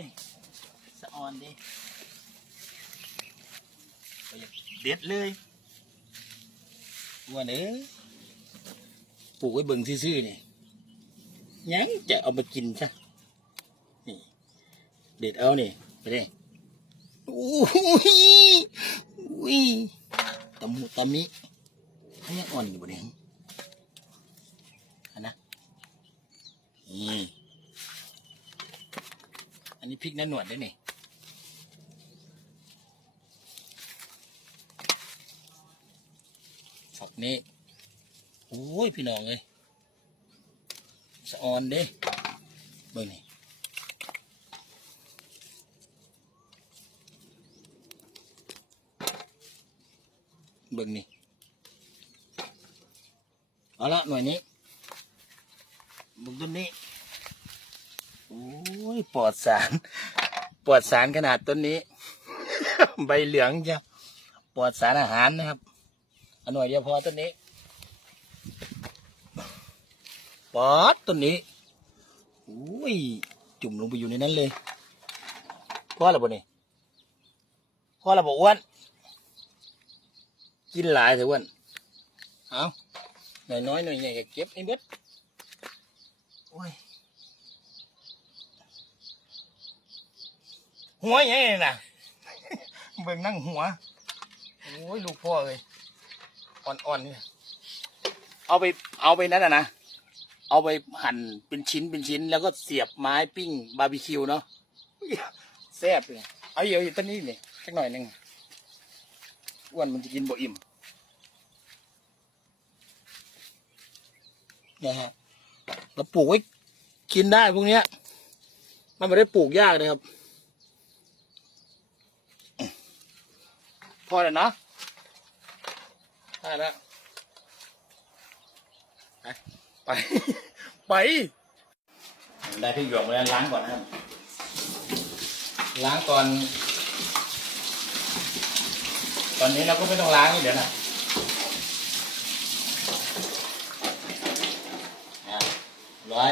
ยสะออนดิไปอยาเด็ดเลยว่าเนื้ปลูกไว้เบิ่งซื่อๆนี่ยังจะเอามากินซะนี่ เด็ดเอานี่ไปเลยโอ้ยอุ้ยตะมุตะมิให้ยังอ่อนอยู่บ่เนี่ยอันนะนี่ อั นี้พริกน้าหนวดด้วยนี่ฝักนี้โอ้ยพี่น้องเลยสะออนเด้เบิ่งนี่เบิ่งนี่เอาละหน่วยนี้เบิ่งต้นนี้ โอ้ยปลอดสารปลอดสารขนาดต้นนี้ ใบเหลืองจ้ะปลอดสารอาหารนะครับอันหน่อยเดียวพอต้นนี้ปอดต้นนี้โอ้ยจุ่มลงไปอยู่ในนั้นเลยพ่อระบบนี่พ่อระบบอ้วนกินหลายเถอะอ้วนเอาหน่อยน้อยหน่อยใหญ่ก็เก็บให้เบิดโอ้ย หัวยังไงน่ะ เบิ่งนั่งหัว โอ้ยลูกพ่อเลยอ่อนๆนี่เอาไปเอาไปนั่นน่ะนะเอาไปหั่นเป็นชิ้นเป็นชิ้น แล้วก็เสียบไม้ปิ้งบาร์บีคิวเนาะแซ่บเลยเอาเยอะอยู่ต้นนี้นี่สักหน่อยหนึ่งอ้วนมันจะกินบ่อิ่มนะฮะเราปลูกไว้กินได้พวกเนี้ย มันไม่ได้ปลูกยากนะครับ พอแล้วเนาะได้แล้วไป ไป ได้พริกหยวกมาแล้วล้างก่อนนะครับ ล้างก่อน ตอนนี้เราก็ไม่ต้องล้างนี่เดี๋ยวนะอะร้อย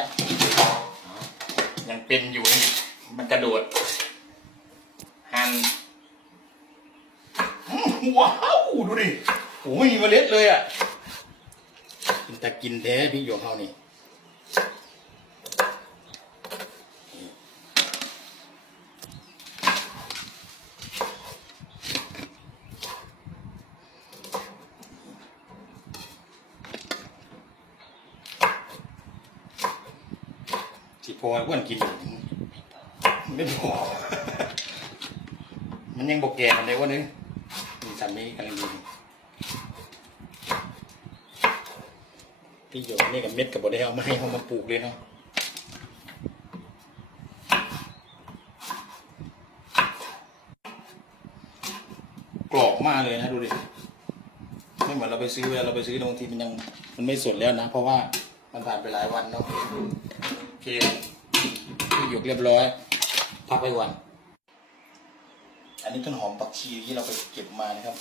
ยังเป็นอยู่นี่มันกระโดด หั่น ว้าว ดูดิโอ้ยมีเมล็ดเลยอะกินตะกินแท้พี่หยวกเขานี่สิพออ้วนกินอยู่ไม่พอ มันยังบอกแก่กันเลยอ้ว่านึง มีสามีกำลังดีพี่หยกนี่กับเม็ดกับบดได้เอามาให้เขามาปลูกเลยเนาะกรอบมากเลยนะดูดิไม่เหมือนเราไปซื้อเวลาเราไปซื้อบางทีมันยังมันไม่สดแล้วนะ เพราะว่ามันผ่านไปหลายวันเนาะโอเคพี่หยกเรียบร้อย พักไปวัน อันนี้ต้นหอมผักชีที่เราไปเก็บมานะครับ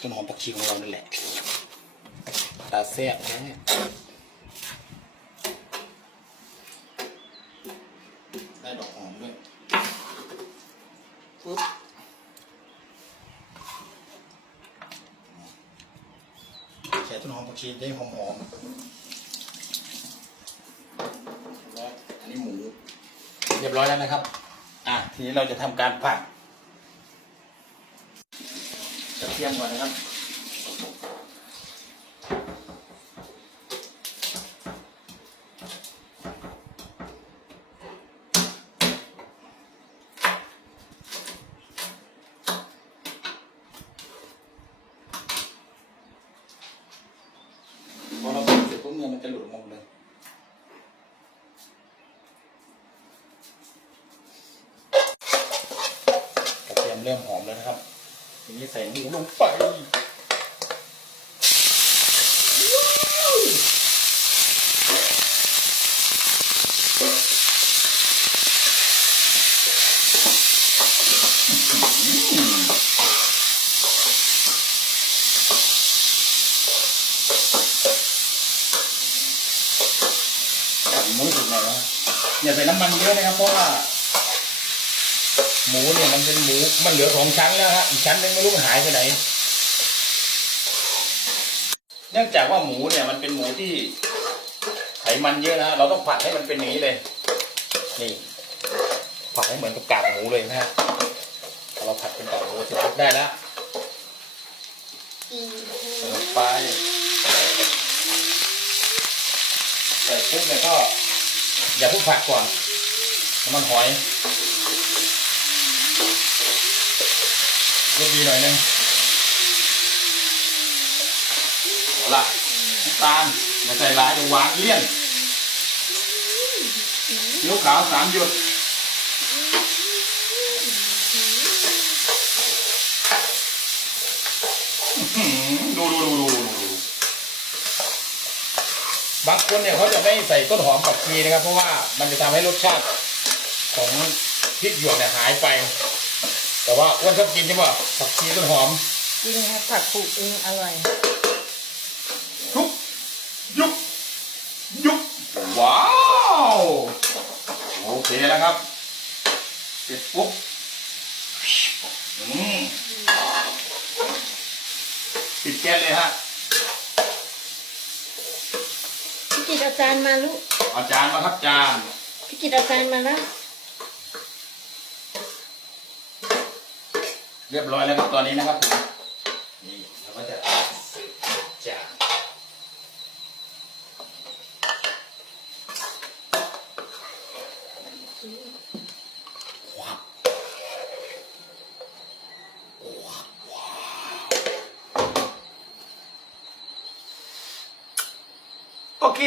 ต้นหอมผักชีของเรานั่นแหละ ตาแซ่บแท้ได้ดอกหอมด้วยปุ๊บใส่ต้นหอมผักชีได้หอมหอมอันนี้หมู เรียบร้อยแล้วนะครับ อะ ทีนี้เราจะทำการผัดกระ เทียมก่อนนะครับพอเราผัดเสร็จปุ๊บเนี่ยมันจะหลุดออกมาเลยกระเทียมเริ่มหอมแล้วนะครับ ทีนี้ใส่หมูลงไปผัดหมูสุกหน่อยนะอย่าใส่น้ำมันเยอะนะครับเพราะว่า หมูเนี่ยมันเป็นหมูมันเหลือสองชั้นแล้วฮะอีกชั้นนึงไม่รู้มันหายไปไหน เนื่องจากว่าหมูเนี่ยมันเป็นหมูที่ไขมันเยอะนะเราต้องผัดให้มันเป็นอย่างนี้เลย นี่ผัดให้เหมือนกับกากหมูเลยนะฮะพอเราผัดเป็นกากหมูเสร็จปุ๊บได้แล้วใส่ลงไปใส่ปุ๊บเนี่ยก็อย่าเพุ่งผัดก่อนน้ำมันหอย รสดีหน่อยนึงเอาละน้ำตาลอย่าใส่หลายเดี๋ยวหวานเลี่ยนซีอิ๊วขาวสามหยดดูดูดูดูดูดูบางคนเนี่ยเขาจะไม่ใส่ต้นหอมกับชีนะครับ เพราะว่ามันจะทำให้รสชาติของพริกหยวกเนี่ยหายไป แต่ว่าอ้วนชอบกินใช่ป่ะผักชีต้นหอมจริงครับผักปลูกเองอร่อยยุบยุบยุบว้าว โอเคแล้วครับเสร็จปุ๊บอืมปิดแก๊สเลยฮะพี่กิตเอาจารย์มาลูกเอาจานมาครับจานพี่กิตเอาจารย์มาแล้ว เรียบร้อยแล้วครับตอนนี้นะครับผมนี่เราก็จะสิร์ฟจานโอเค